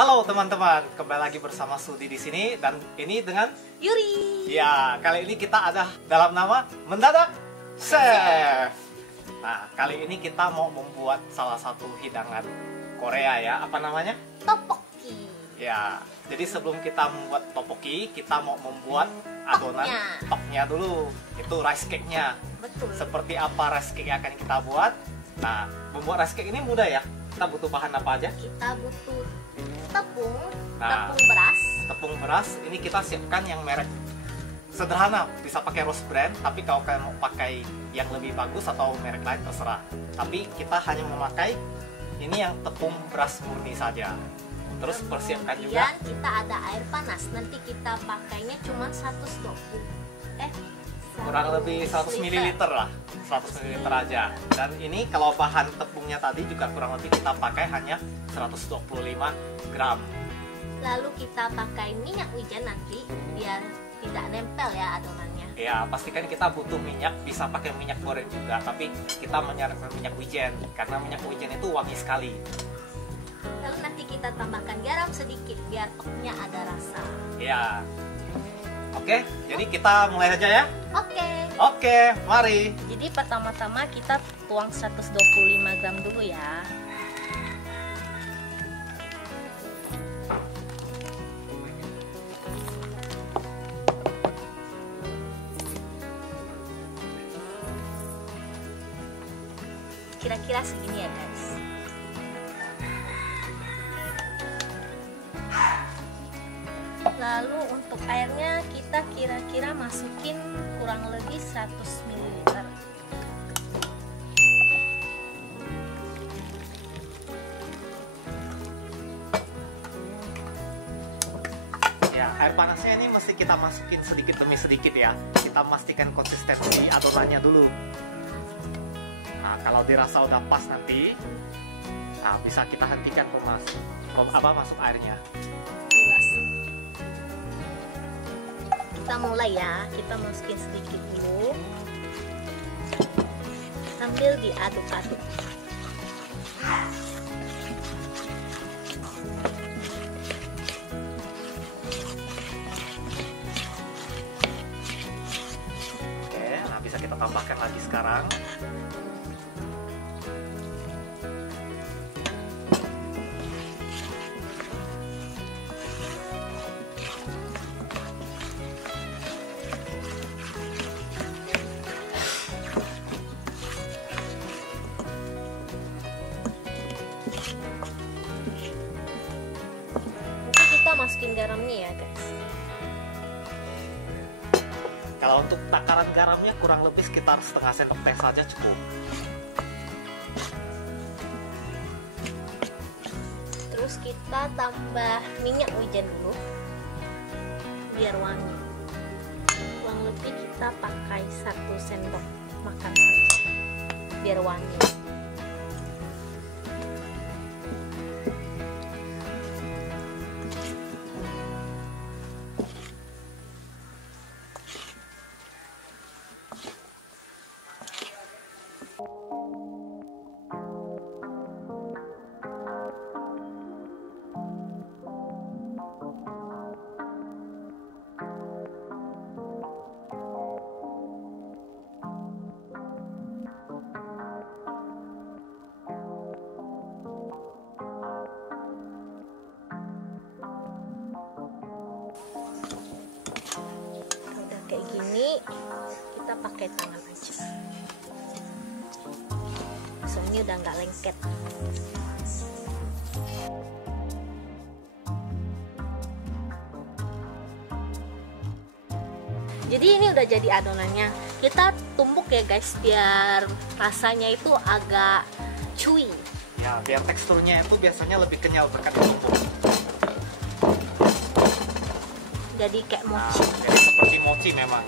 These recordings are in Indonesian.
Halo teman-teman, kembali lagi bersama Sudi di sini dan ini dengan Yuri. Ya, kali ini kita ada dalam nama Mendadak Chef. Nah, kali ini kita mau membuat salah satu hidangan Korea ya. Apa namanya? Tteokbokki. Ya, jadi sebelum kita membuat tteokbokki, kita mau membuat adonan tteoknya dulu. Itu rice cake-nya. Betul. Seperti apa rice cake yang akan kita buat? Nah, membuat rice cake ini mudah ya. Kita butuh bahan apa aja? Kita butuh tepung, Nah, tepung beras. Tepung beras ini kita siapkan yang merek sederhana, bisa pakai Rose Brand, tapi kalau kalian mau pakai yang lebih bagus atau merek lain terserah. Tapi kita hanya memakai ini yang tepung beras murni saja. Terus persiapkan juga. Kemudian kita ada air panas. Nanti kita pakainya cuma 120. Kurang lebih 100 ml lah, 100 ml aja. Dan ini kalau bahan tepungnya tadi juga kurang lebih kita pakai hanya 125 gram. Lalu kita pakai minyak wijen nanti biar tidak nempel ya adonannya. Ya, pastikan kita butuh minyak, bisa pakai minyak goreng juga, tapi kita menyarankan minyak wijen karena minyak wijen itu wangi sekali. Lalu nanti kita tambahkan garam sedikit biar tteoknya ada rasa. Ya. Oke, jadi kita mulai aja ya. Oke, mari. Jadi pertama-tama kita tuang 125 gram dulu ya. Kira-kira segini ya guys. Lalu untuk airnya kita kira-kira masukin kurang lebih 100 ml. Ya, air panasnya ini mesti kita masukin sedikit demi sedikit ya. Kita pastikan konsistensi adonannya dulu. Nah, kalau dirasa udah pas nanti, nah bisa kita hentikan masuk airnya. Kita mulai ya, kita masukin sedikit dulu sambil diaduk-aduk. Oke, nah bisa kita tambahkan lagi sekarang. Masukin garamnya ya guys. Kalau untuk takaran garamnya kurang lebih sekitar setengah sendok teh saja cukup. Terus kita tambah minyak wijen dulu biar wangi. Kurang lebih kita pakai 1 sendok makan saja biar wangi. Udah kayak gini, kita pakai tangan aja. Soalnya udah nggak lengket. Jadi ini udah jadi adonannya. Kita tumbuk ya guys biar rasanya itu agak chewy. Ya, biar teksturnya itu biasanya lebih kenyal berkat ditumbuk. Jadi kayak mochi. Nah, jadi seperti mochi memang.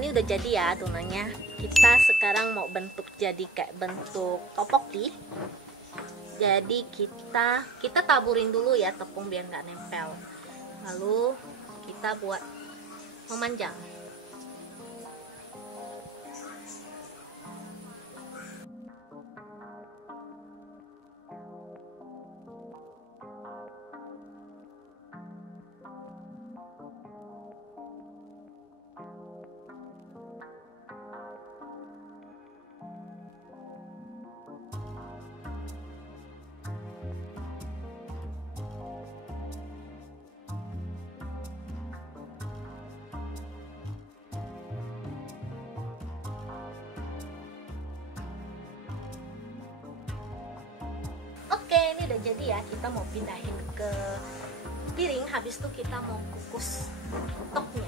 ini udah jadi ya adonannya. Kita sekarang mau bentuk jadi kayak bentuk tteokbokki. Jadi kita taburin dulu ya tepung biar nggak nempel. Lalu kita buat memanjang. Oke, ini udah jadi ya. Kita mau pindahin ke piring. Habis itu kita mau kukus toknya.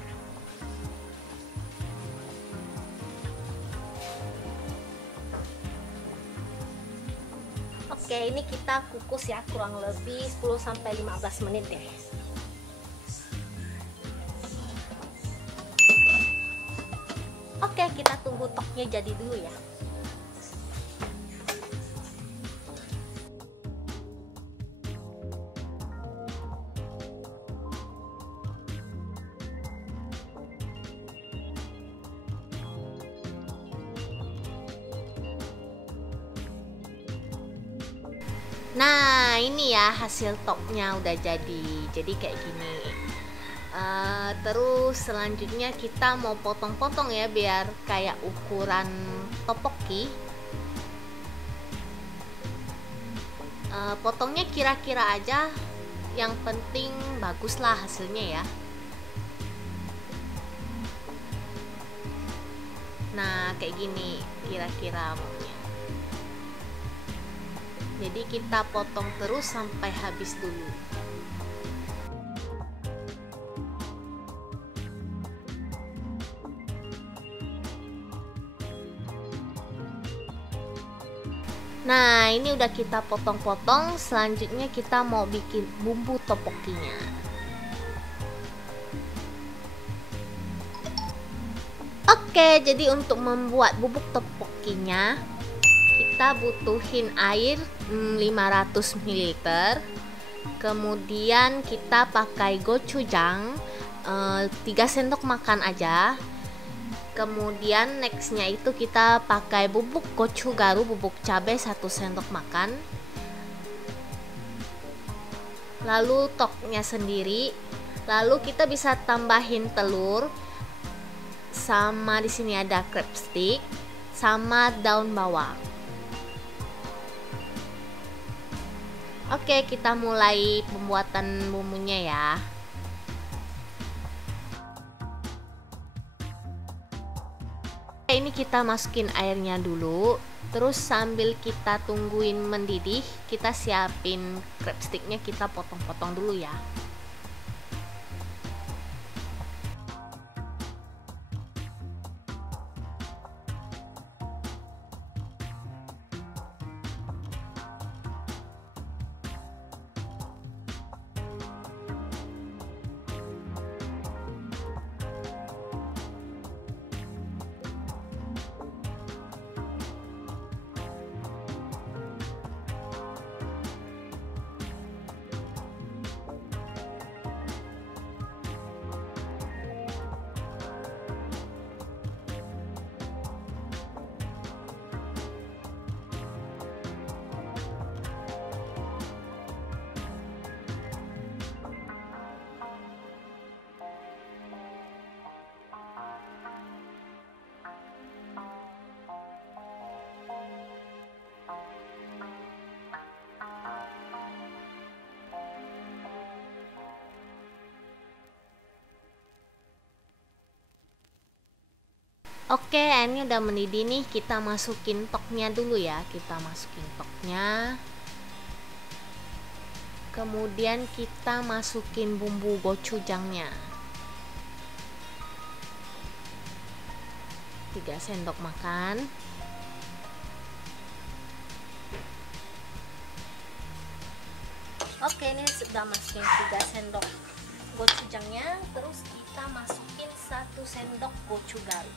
Oke, ini kita kukus ya kurang lebih 10-15 menit deh. Oke, kita tunggu toknya jadi dulu ya. Nah, ini ya hasil topnya udah jadi kayak gini. Terus selanjutnya kita mau potong-potong ya biar kayak ukuran tteokbokki. Potongnya kira-kira aja, yang penting baguslah hasilnya ya. Nah, kayak gini kira-kira maunya. Jadi kita potong terus sampai habis dulu. Nah, ini udah kita potong-potong. Selanjutnya kita mau bikin bumbu tteokbokkinya. Oke, jadi untuk membuat bubuk tteokbokkinya kita butuhin air 500 ml. Kemudian kita pakai gochujang 3 sendok makan aja. Kemudian nextnya itu kita pakai bubuk gochugaru, bubuk cabai 1 sendok makan. Lalu toknya sendiri. Lalu kita bisa tambahin telur, sama di sini ada crab stick, sama daun bawang. Oke, kita mulai pembuatan bumbunya ya. Ini kita masukin airnya dulu. Terus sambil kita tungguin mendidih, kita siapin crab sticknya, kita potong-potong dulu ya. Oke, ini udah mendidih nih, kita masukin toknya dulu ya. Kita masukin toknya. Kemudian kita masukin bumbu gochujangnya. 3 sendok makan. Oke, ini sudah masukin 3 sendok gochujangnya. Terus kita masukin 1 sendok gochugaru.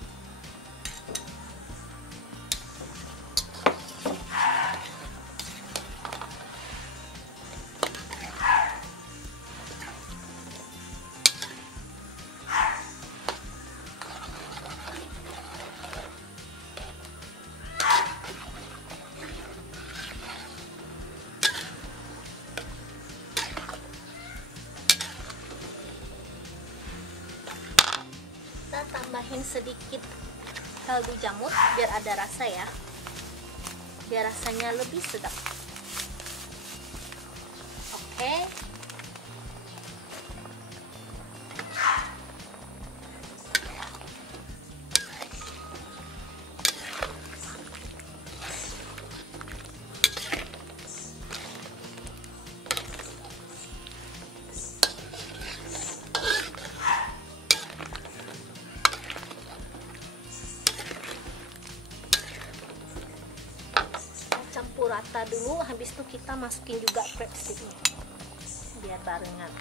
Tambahin sedikit kaldu jamur biar ada rasa ya, biar rasanya lebih sedap. Oke. Campur rata dulu, habis itu kita masukin juga crab sticknya biar barengan.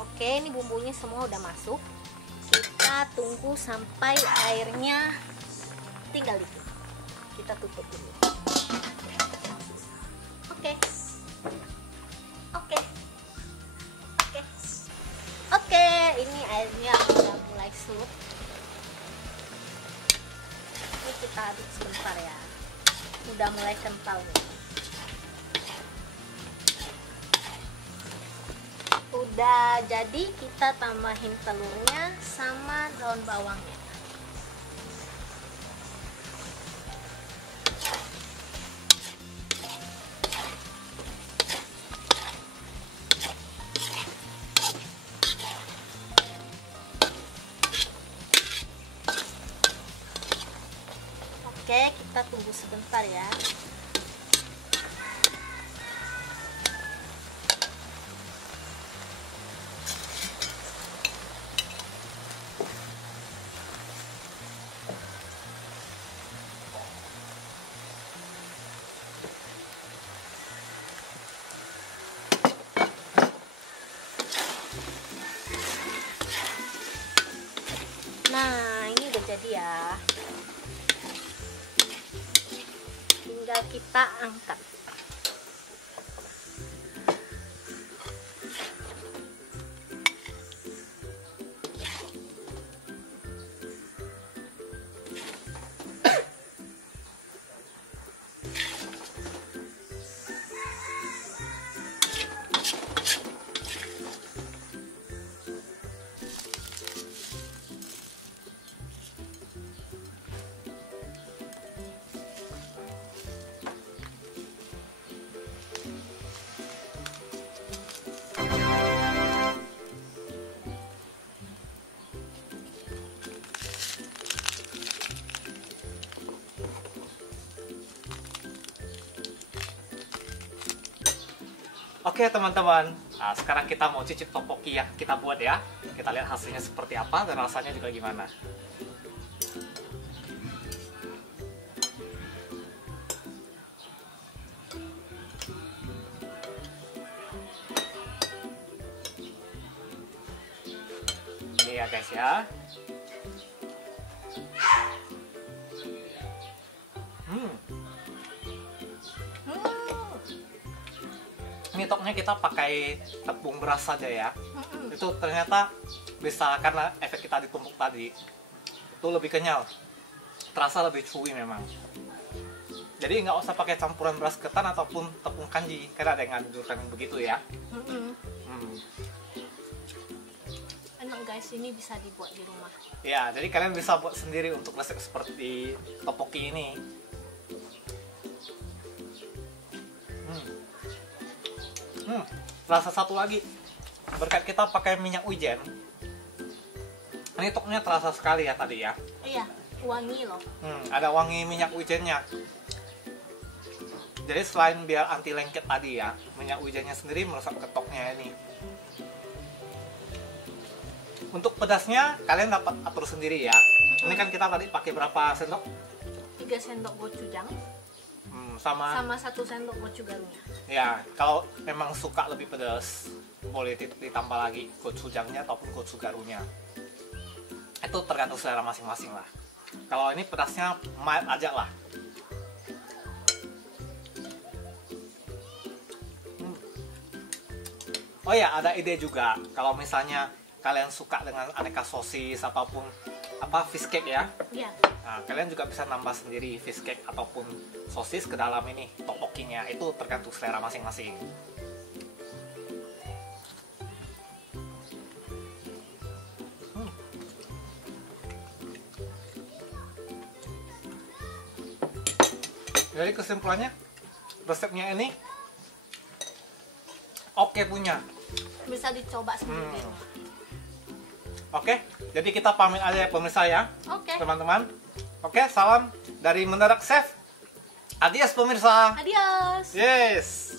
Oke, ini bumbunya semua udah masuk. Kita tunggu sampai airnya tinggal dikit. Kita tutup dulu. Oke. Oke. Oke. Oke, ini airnya udah mulai surut. Kita aduk sebentar ya, udah mulai kental nih. Udah jadi, kita tambahin telurnya sama daun bawangnya. Oke, kita tunggu sebentar ya. Nah, ini udah jadi ya. Tinggal kita angkat. Oke teman-teman, nah, sekarang kita mau cicip tteokbokki yang kita buat ya. Kita lihat hasilnya seperti apa dan rasanya juga gimana. Ini ya guys ya. Ini toknya kita pakai tepung beras saja ya. Itu ternyata bisa karena efek kita ditumpuk tadi. Itu lebih kenyal. Terasa lebih chewy memang. Jadi nggak usah pakai campuran beras ketan ataupun tepung kanji. Karena ada yang nganjurkan begitu ya. Enak guys, ini bisa dibuat di rumah. Ya, jadi kalian bisa buat sendiri untuk resep seperti tteokbokki ini. Rasa satu lagi, berkat kita pakai minyak wijen, ini toknya terasa sekali ya tadi ya. Iya, wangi loh. Ada wangi minyak wijennya. Jadi selain biar anti lengket tadi ya, minyak wijennya sendiri meresap ke toknya ini. Untuk pedasnya kalian dapat atur sendiri ya. Ini kan kita tadi pakai berapa sendok? 3 sendok gochujang. sama sama 1 sendok gochugarunya. ya, kalau memang suka lebih pedas boleh ditambah lagi gochujangnya ataupun gochugarunya. Itu tergantung selera masing-masing lah. Kalau ini pedasnya mild aja lah. Oh ya, ada ide juga. Kalau misalnya kalian suka dengan aneka sosis apapun, fish cake ya. Iya. Nah, kalian juga bisa nambah sendiri fish cake ataupun sosis ke dalam ini tteokbokkinya. Itu tergantung selera masing-masing. Jadi kesimpulannya, resepnya ini oke punya. Bisa dicoba sendiri di rumah. Oke, jadi kita pamit aja ya pemirsa ya, Oke. teman-teman. Oke, salam dari Mendadak Chef. Adios pemirsa. Adios. Yes.